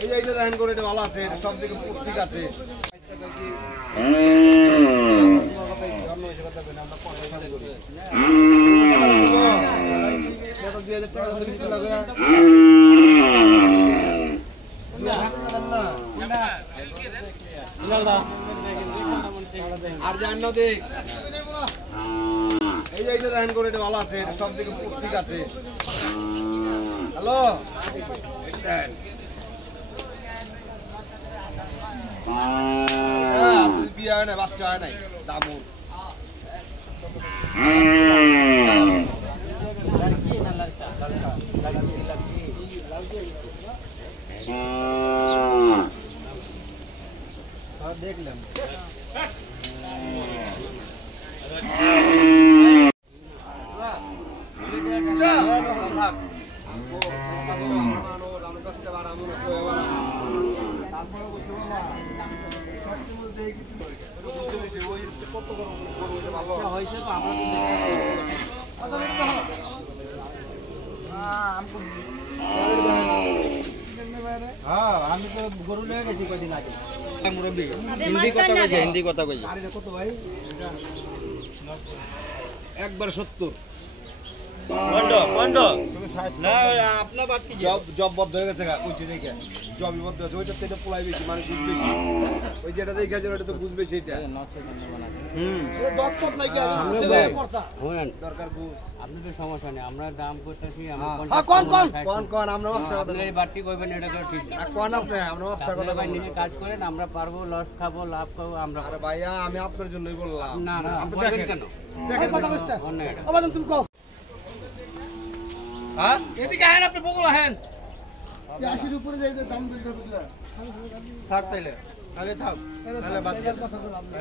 এই যে এটা দেখেন করে এটা ভালো আছে, এটা সব দিকে ঠিক আছে। আর জান দেখ এই যে এটা দেখেন করে এটা ভালো আছে, এটা সব দিকে ঠিক আছে। হ্যালো বিয়ে হয় না, বাচ্চা হয় নাই, দামুর দেখলাম। আমি তো গরু নিয়ে গেছি কদিন আগে, মুরব্বী হিন্দি কথা কই। কত ভাই? একবার 70 আপনার বাদ কি জব বদ্ধ হয়ে গেছে, দেখে জবই বদ্ধ হয়েছে, ওইটা তো পোলাই বেশি, মানে দুধ বেশি, ওই যেটা দেখে ওটা তো বুঝ বেশি। এটা দরকার বুঝ, আপনি তো সমস্যা নেই, আমরা দাম করতেছি। বাড়তি করবেন, এটা তো ঠিক আমরা নিজে কাজ করেন, আমরা পারবো, লস খাবো, লাভ খাবো আমরা। ভাইয়া আমি আপনার জন্যই বললাম। না না কেন দেখেন তুমি কও। হ্যাঁ এদিকে আহেন, আপনি বগল আহেন, 80 উপরে যাই দাম দিতে বুঝলা। থাক তাইলে, তাহলে থাক, তাহলে বাদ কথা বল আপনি।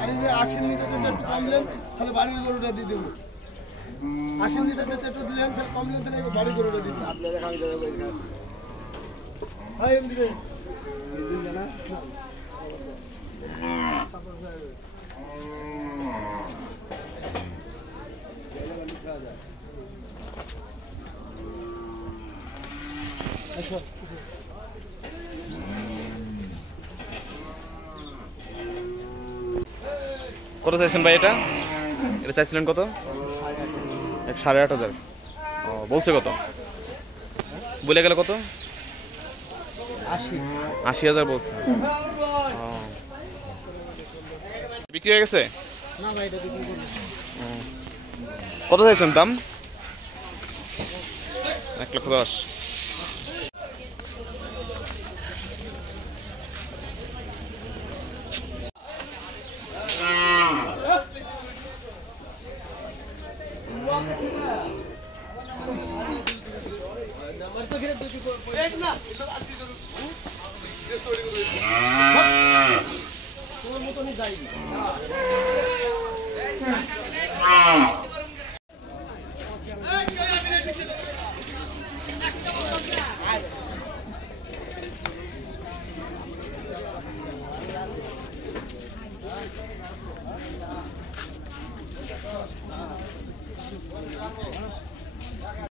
আরে যে 80 নিচে যদি কমলেন তাহলে বাড়ির গরুটা দিয়ে দেব, 80 নিচে যদি একটু দিলেন তাহলে কমলেন, তাহলে বাড়ির গরুটা দিয়ে দেব। আপনি দেখা আমি দেব এই কাজ। হাই এমডি রে দিন জানা কত চাইছেন ভাই? এটা চাইছিলেন কত? 8,500। ও বলছে কত? বলে গেল কত? 80,000 বলছে। বিক্রি হয়ে গেছে? না ভাই এটা বিক্রি করব। কত চাইছেন দাম? 1,10,000। তোমার মতনই যাই।